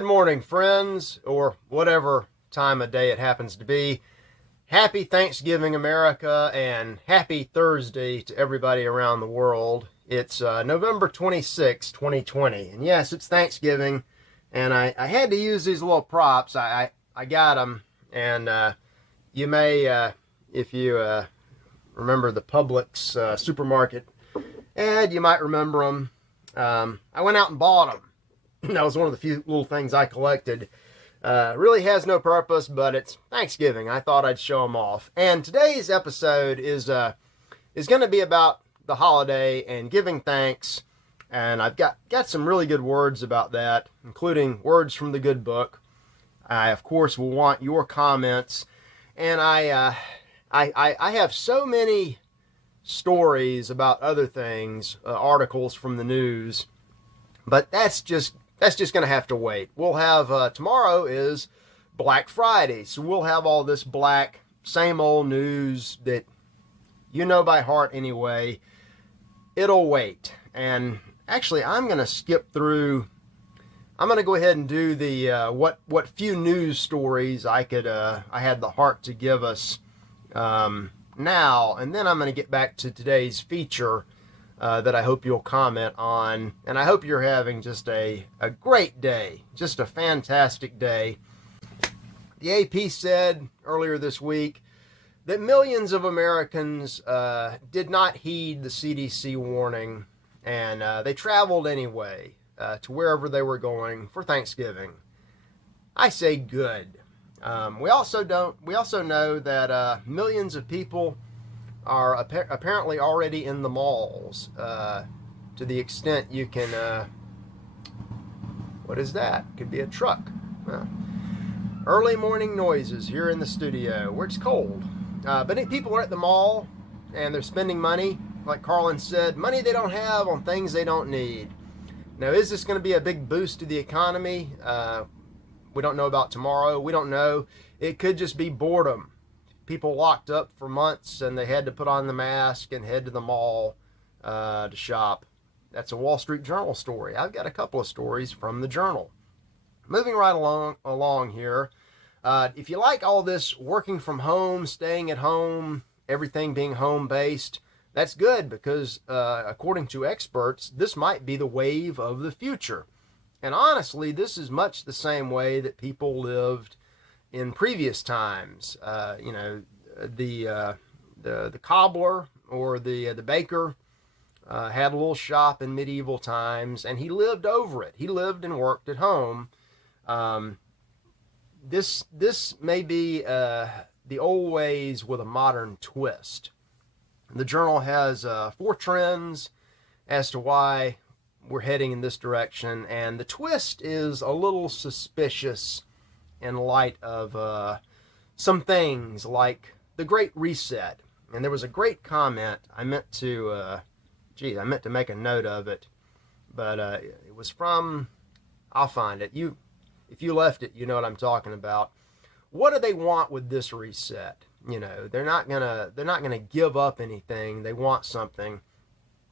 Good morning, friends, or whatever time of day it happens to be. Happy Thanksgiving, America, and happy Thursday to everybody around the world. It's November 26, 2020, and yes, it's Thanksgiving, and I had to use these little props. I got them, and you may, if you remember the Publix supermarket ad, you might remember them. I went out and bought them. That was one of the few little things I collected. Really has no purpose, but it's Thanksgiving. I thought I'd show them off. And today's episode is going to be about the holiday and giving thanks. And I've got some really good words about that, including words from the good book. I, of course, will want your comments. And I have so many stories about other things, articles from the news, but that's just going to have to wait. We'll have, tomorrow is Black Friday, so we'll have all this black, same old news that you know by heart anyway. It'll wait. And actually, I'm going to skip through. I'm going to go ahead and do the what few news stories I had the heart to give us now, and then I'm going to get back to today's feature that I hope you'll comment on. And I hope you're having just a great day, just a fantastic day. The AP said earlier this week that millions of Americans did not heed the CDC warning, and they traveled anyway to wherever they were going for Thanksgiving. I say good. We also know that millions of people are apparently already in the malls, to the extent you can, what is that? Could be a truck. Early morning noises here in the studio where it's cold. But people are at the mall and they're spending money, like Carlin said, money they don't have on things they don't need. Now, is this going to be a big boost to the economy? We don't know about tomorrow. We don't know. It could just be boredom. People locked up for months and they had to put on the mask and head to the mall to shop. That's a Wall Street Journal story. I've got a couple of stories from the Journal. Moving right along here. If you like all this working from home, staying at home, everything being home-based, that's good because according to experts, this might be the wave of the future. And honestly, this is much the same way that people lived in previous times. The cobbler or the baker had a little shop in medieval times, and he lived over it. He lived and worked at home. This may be the old ways with a modern twist. The Journal has 4 trends as to why we're heading in this direction, and the twist is a little suspicious in light of some things like the Great Reset. And there was a great comment. I meant to make a note of it, but it was from, I'll find it. If you left it, you know what I'm talking about. What do they want with this reset? They're not gonna give up anything. They want something,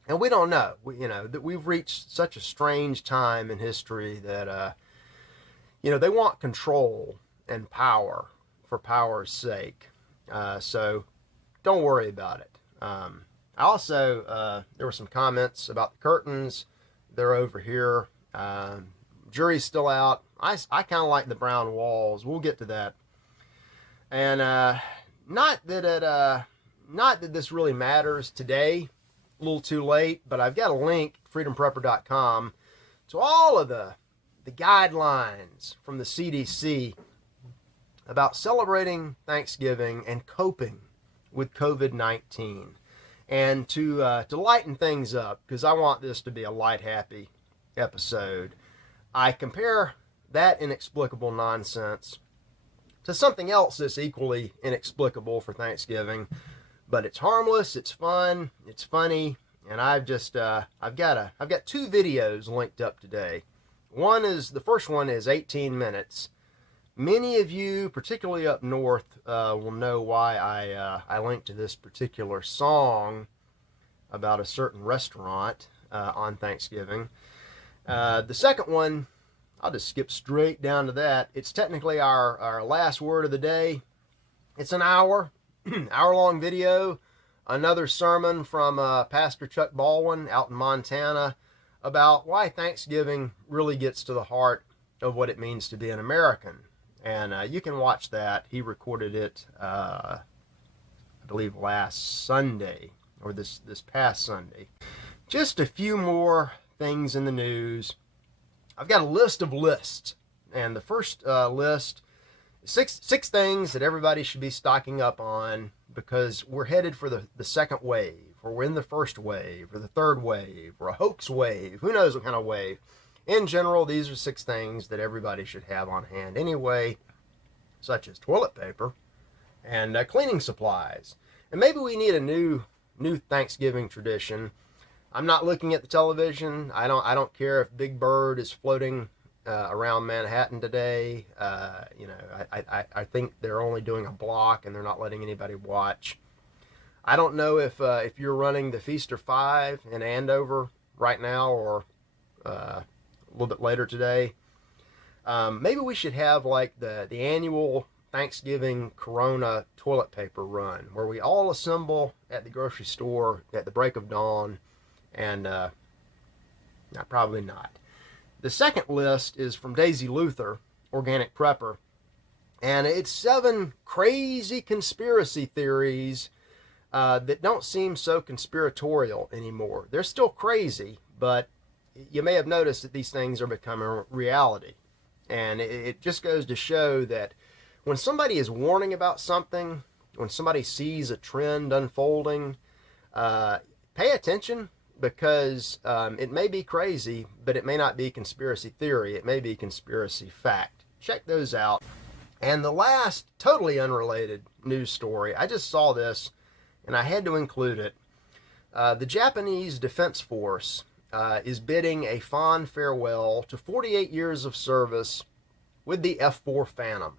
and we don't know. That we've reached such a strange time in history that they want control and power for power's sake. So don't worry about it. I also, there were some comments about the curtains. They're over here. Jury's still out. I kind of like the brown walls. We'll get to that. And not that this really matters today. A little too late, but I've got a link, freedomprepper.com, to all of the guidelines from the CDC about celebrating Thanksgiving and coping with COVID-19. And to lighten things up, because I want this to be a light, happy episode, I compare that inexplicable nonsense to something else that's equally inexplicable for Thanksgiving, but it's harmless, it's fun, it's funny, and I've got 2 videos linked up today. The first one is 18 minutes. Many of you, particularly up north, will know why I linked to this particular song about a certain restaurant on Thanksgiving. The second one I'll just skip straight down to that. It's technically our last word of the day. It's an hour-long video. Another sermon from Pastor Chuck Baldwin out in Montana about why Thanksgiving really gets to the heart of what it means to be an American. And you can watch that. He recorded it, I believe, last Sunday, or this past Sunday. Just a few more things in the news. I've got a list of lists, and the first list is six things that everybody should be stocking up on because we're headed for the second wave, or we're in the first wave, or the third wave, or a hoax wave. Who knows what kind of wave? In general, these are 6 things that everybody should have on hand anyway, such as toilet paper and cleaning supplies. And maybe we need a new Thanksgiving tradition. I'm not looking at the television. I don't care if Big Bird is floating around Manhattan today. I think they're only doing a block and they're not letting anybody watch. I don't know if you're running the Feaster 5 in Andover right now or a little bit later today. Maybe we should have like the annual Thanksgiving Corona toilet paper run where we all assemble at the grocery store at the break of dawn. And probably not. The second list is from Daisy Luther, Organic Prepper, and it's 7 crazy conspiracy theories that don't seem so conspiratorial anymore. They're still crazy, but you may have noticed that these things are becoming reality. And it just goes to show that when somebody is warning about something, when somebody sees a trend unfolding, pay attention. Because it may be crazy, but it may not be conspiracy theory. It may be conspiracy fact. Check those out. And the last, totally unrelated news story, I just saw this, and I had to include it. The Japanese Defense Force is bidding a fond farewell to 48 years of service with the F-4 Phantom.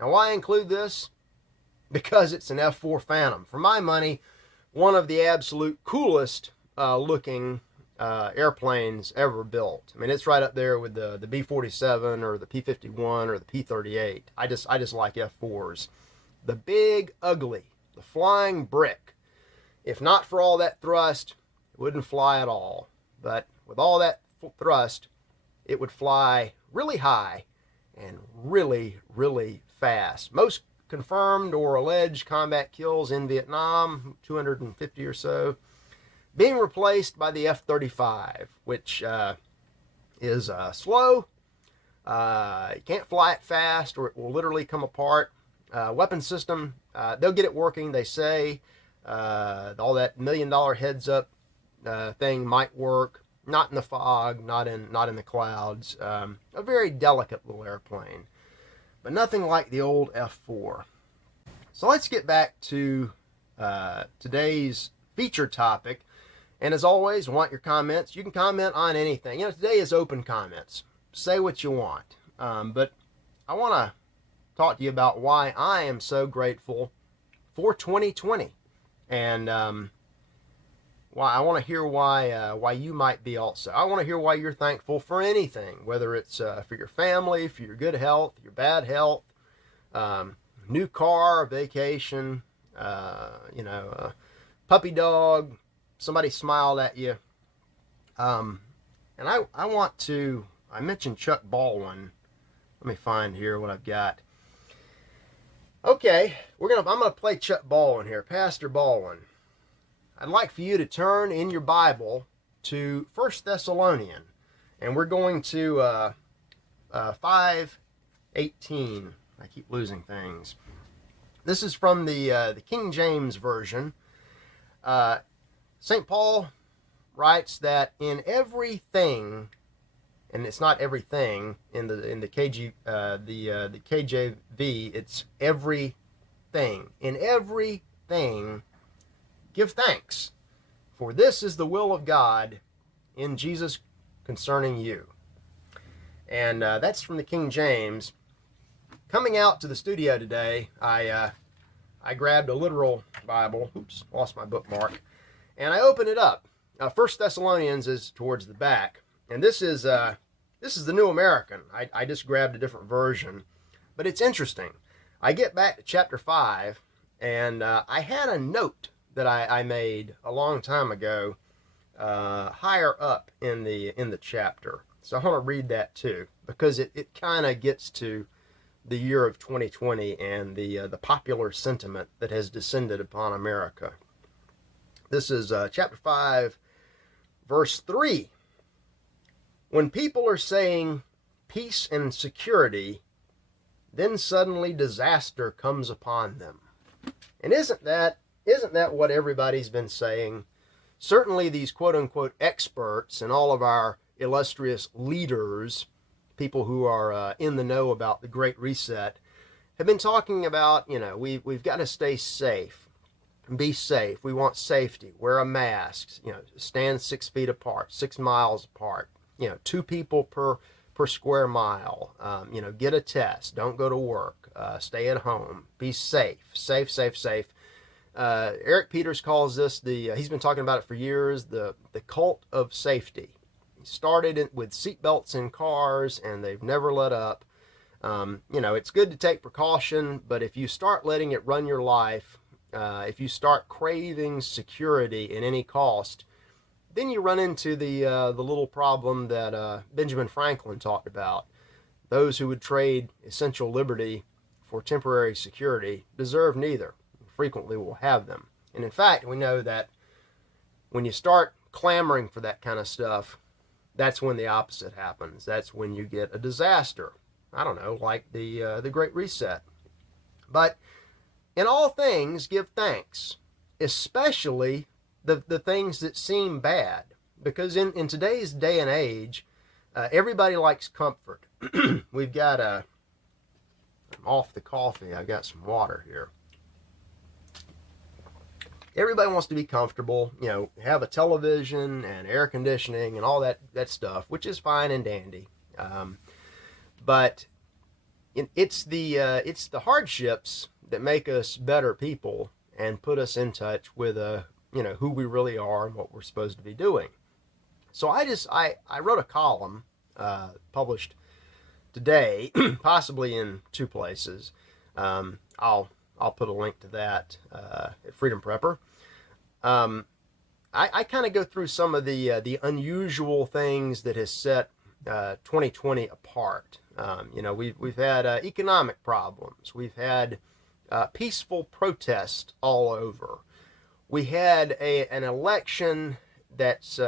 Now, why include this? Because it's an F-4 Phantom. For my money, one of the absolute coolest looking airplanes ever built. I mean, it's right up there with the B-47 or the P-51 or the P-38. I just like F-4s. The big, ugly, the flying brick. If not for all that thrust, it wouldn't fly at all. But with all that thrust, it would fly really high and really, really fast. Most confirmed or alleged combat kills in Vietnam, 250 or so. Being replaced by the F-35, which is slow. You can't fly it fast or it will literally come apart. Weapon system, they'll get it working, they say. All that $1 million heads-up thing might work. Not in the fog, not in the clouds. A very delicate little airplane. But nothing like the old F-4. So let's get back to today's feature topic. And as always, I want your comments. You can comment on anything. You know, today is open comments. Say what you want. But I want to talk to you about why I am so grateful for 2020. And why I want to hear why you might be also. I want to hear why you're thankful for anything, whether it's for your family, for your good health, your bad health, new car, vacation, puppy dog, somebody smiled at you. And I mentioned Chuck Baldwin. Let me find here what I've got. Okay, I'm gonna play Chuck Baldwin here, Pastor Baldwin. I'd like for you to turn in your Bible to 1 Thessalonians, and we're going to 5:18. I keep losing things. This is from the King James Version. St. Paul writes that in everything, and it's not everything in the KJV, it's everything. In everything, give thanks, for this is the will of God in Jesus concerning you. And that's from the King James. Coming out to the studio today, I grabbed a literal Bible. Oops, lost my bookmark. And I opened it up. 1 Thessalonians is towards the back. And this is This is the New American. I just grabbed a different version, but it's interesting. I get back to chapter 5, and I had a note that I made a long time ago, higher up in the chapter. So I want to read that too, because it kind of gets to the year of 2020 and the popular sentiment that has descended upon America. This is chapter 5, verse 3. When people are saying peace and security, then suddenly disaster comes upon them. And isn't that what everybody's been saying? Certainly these quote-unquote experts and all of our illustrious leaders, people who are in the know about the Great Reset, have been talking about, we've got to stay safe, be safe. We want safety. Wear a mask. Stand 6 feet apart, 6 miles apart. 2 people per square mile. Get a test. Don't go to work. Stay at home. Be safe. Safe, safe, safe. Eric Peters calls this he's been talking about it for years, the cult of safety. He started with seatbelts in cars, and they've never let up. It's good to take precaution, but if you start letting it run your life, if you start craving security at any cost, then you run into the little problem that Benjamin Franklin talked about. Those who would trade essential liberty for temporary security deserve neither. Frequently will have them. And in fact, we know that when you start clamoring for that kind of stuff, that's when the opposite happens. That's when you get a disaster. I don't know, like the Great Reset. But in all things, give thanks, especially the things that seem bad. Because in today's day and age, everybody likes comfort. We've got I'm off the coffee. I've got some water here. Everybody wants to be comfortable, have a television and air conditioning and all that stuff, which is fine and dandy. But it's the hardships that make us better people and put us in touch with who we really are and what we're supposed to be doing. So I wrote a column published today, possibly in 2 places. I'll put a link to that at Freedom Prepper. I kind of go through some of the unusual things that has set 2020 apart. We've had economic problems. We've had peaceful protest all over. We had an election that's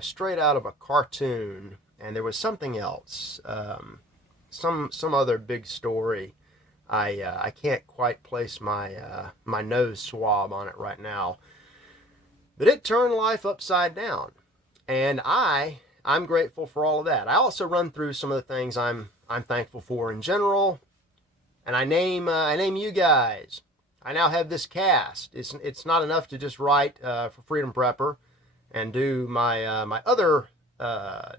straight out of a cartoon, and there was something else, some other big story. I can't quite place my nose swab on it right now, but it turned life upside down, and I'm grateful for all of that. I also run through some of the things I'm thankful for in general, and I name you guys. I now have this cast. It's not enough to just write for Freedom Prepper and do my other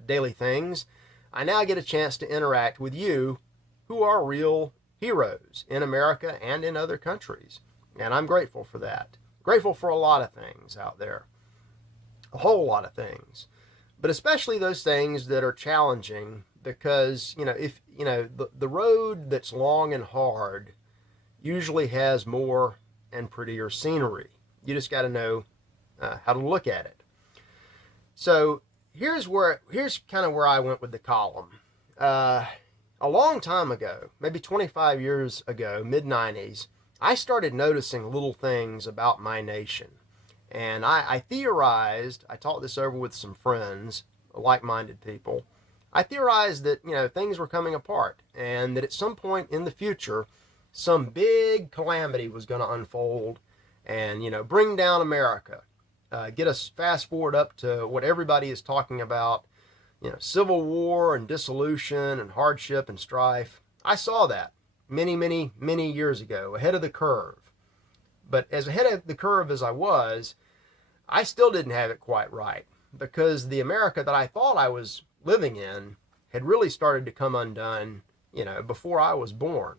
daily things. I now get a chance to interact with you, who are real heroes in America and in other countries, and I'm grateful for that. Grateful for a lot of things out there, a whole lot of things, but especially those things that are challenging, because if the road that's long and hard usually has more and prettier scenery. You just got to know how to look at it. So here's kind of where I went with the column. A long time ago, maybe 25 years ago, mid-90s, I started noticing little things about my nation. And I theorized, I talked this over with some friends, like-minded people. I theorized that, things were coming apart, and that at some point in the future, some big calamity was going to unfold and, bring down America. Get us fast forward up to what everybody is talking about, civil war and dissolution and hardship and strife. I saw that many, many, many years ago, ahead of the curve. But as ahead of the curve as I was, I still didn't have it quite right, because the America that I thought I was living in had really started to come undone, before I was born.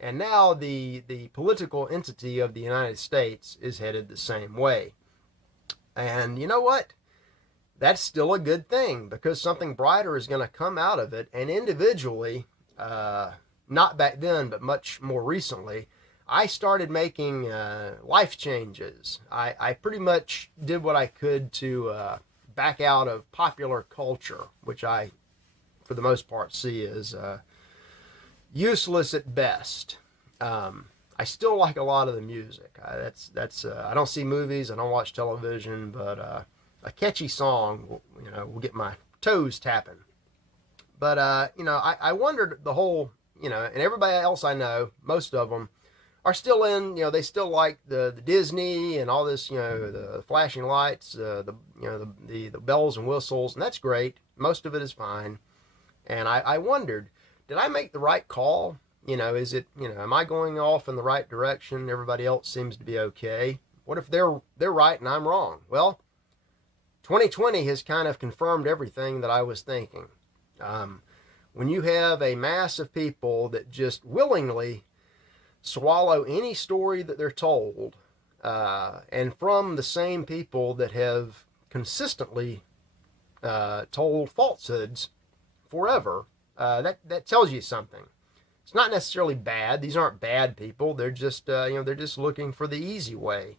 And now the political entity of the United States is headed the same way. And you know what? that's still a good thing because something brighter is going to come out of it. And individually, not back then, but much more recently, I started making life changes. I pretty much did what I could to back out of popular culture, which I, for the most part, see as useless at best. I still like a lot of the music. I don't see movies, I don't watch television, but a catchy song, will get my toes tapping. But I wondered the whole, and everybody else I know, most of them are still in, they still like the Disney and all this, the flashing lights, the bells and whistles, and that's great. Most of it is fine. And I wondered, did I make the right call? Is it, am I going off in the right direction? Everybody else seems to be okay. What if they're right and I'm wrong? Well, 2020 has kind of confirmed everything that I was thinking. When you have a mass of people that just willingly swallow any story that they're told, and from the same people that have consistently told falsehoods forever, that tells you something. It's not necessarily bad. These aren't bad people. They're just they're just looking for the easy way.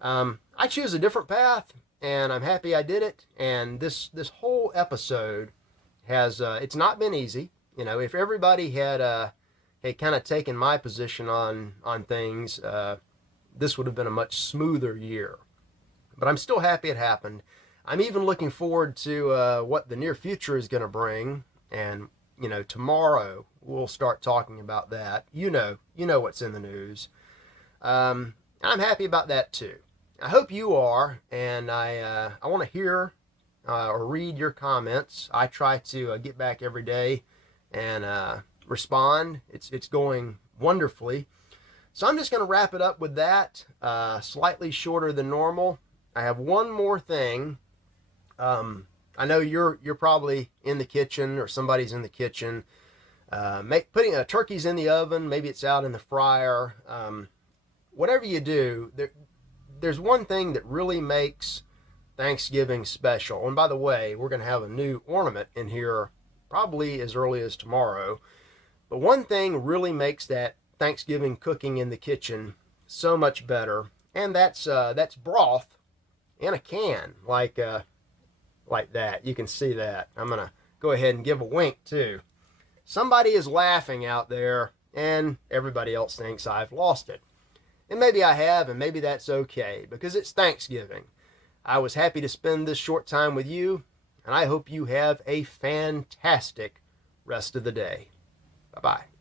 I choose a different path, and I'm happy I did it. And this whole episode has it's not been easy. If everybody had kind of taken my position on things, this would have been a much smoother year. But I'm still happy it happened. I'm even looking forward to what the near future is going to bring. And tomorrow we'll start talking about that. You know what's in the news. I'm happy about that too. I hope you are, and I want to hear or read your comments. I try to get back every day and respond. It's going wonderfully. So I'm just going to wrap it up with that. Slightly shorter than normal. I have one more thing. I know you're probably in the kitchen, or somebody's in the kitchen, putting turkeys in the oven. Maybe it's out in the fryer. Whatever you do, there's one thing that really makes Thanksgiving special. And by the way, we're going to have a new ornament in here probably as early as tomorrow. But one thing really makes that Thanksgiving cooking in the kitchen so much better, and that's broth in a can, like that. You can see that. I'm gonna go ahead and give a wink too. Somebody is laughing out there, and everybody else thinks I've lost it. And maybe I have, and maybe that's okay, because it's Thanksgiving. I was happy to spend this short time with you, and I hope you have a fantastic rest of the day. Bye-bye.